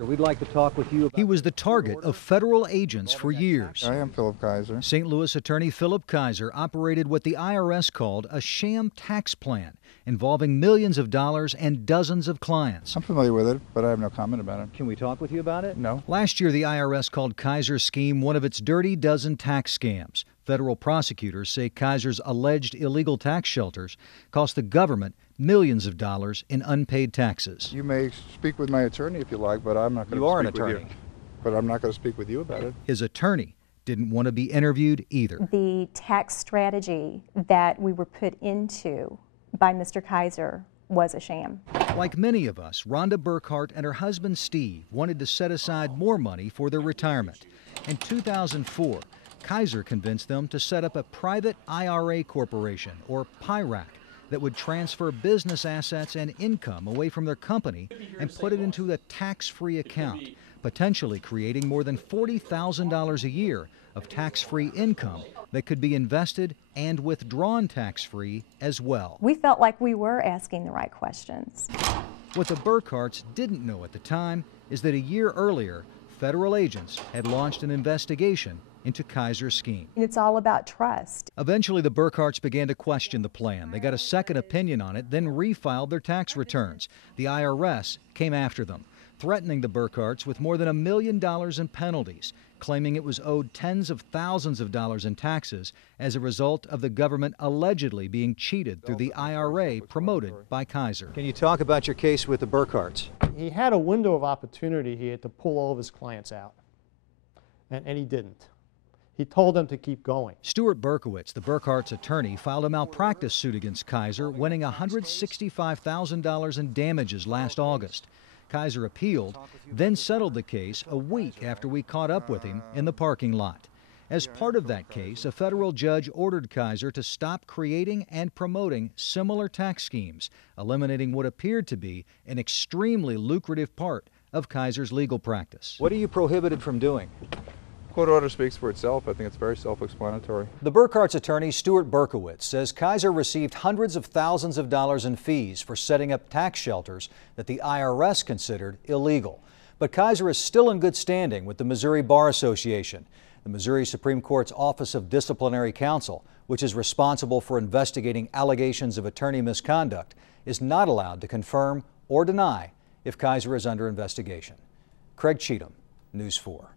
We'd like to talk with you about. He was the target of federal agents for years. I am Phil Kaiser. St. Louis attorney Phil Kaiser operated what the IRS called a sham tax plan involving millions of dollars and dozens of clients. I'm familiar with it, but I have no comment about it. Can we talk with you about it? No. Last year, the IRS called Kaiser's scheme one of its dirty dozen tax scams. Federal prosecutors say Kaiser's alleged illegal tax shelters cost the government millions of dollars in unpaid taxes. You may speak with my attorney if you like, but I'm not going to speak with you. You are an attorney. But I'm not going to speak with you about it. His attorney didn't want to be interviewed either. The tax strategy that we were put into by Mr. Kaiser was a sham. Like many of us, Rhonda Burkhart and her husband Steve wanted to set aside more money for their retirement. In 2004, Kaiser convinced them to set up a private IRA corporation, or PIRAC, that would transfer business assets and income away from their company and put it into a tax-free account, potentially creating more than $40,000 a year of tax-free income that could be invested and withdrawn tax-free as well. We felt like we were asking the right questions. What the Burkharts didn't know at the time is that a year earlier, federal agents had launched an investigation into Kaiser's scheme. It's all about trust. Eventually, the Burkharts began to question the plan. They got a second opinion on it, then refiled their tax returns. The IRS came after them, threatening the Burkharts with more than $1 million in penalties, claiming it was owed tens of thousands of dollars in taxes as a result of the government allegedly being cheated through the IRA promoted by Kaiser. Can you talk about your case with the Burkharts? He had a window of opportunity here to pull all of his clients out, and he didn't. He told them to keep going. Stuart Berkowitz, the Burkharts' attorney, filed a malpractice suit against Kaiser, winning $165,000 in damages last August. Kaiser appealed, then settled the case a week after we caught up with him in the parking lot. As part of that case, a federal judge ordered Kaiser to stop creating and promoting similar tax schemes, eliminating what appeared to be an extremely lucrative part of Kaiser's legal practice. What are you prohibited from doing? Court order speaks for itself. I think it's very self-explanatory. The Burkharts' attorney, Stuart Berkowitz, says Kaiser received hundreds of thousands of dollars in fees for setting up tax shelters that the IRS considered illegal. But Kaiser is still in good standing with the Missouri Bar Association. The Missouri Supreme Court's Office of Disciplinary Counsel, which is responsible for investigating allegations of attorney misconduct, is not allowed to confirm or deny if Kaiser is under investigation. Craig Cheatham, News 4.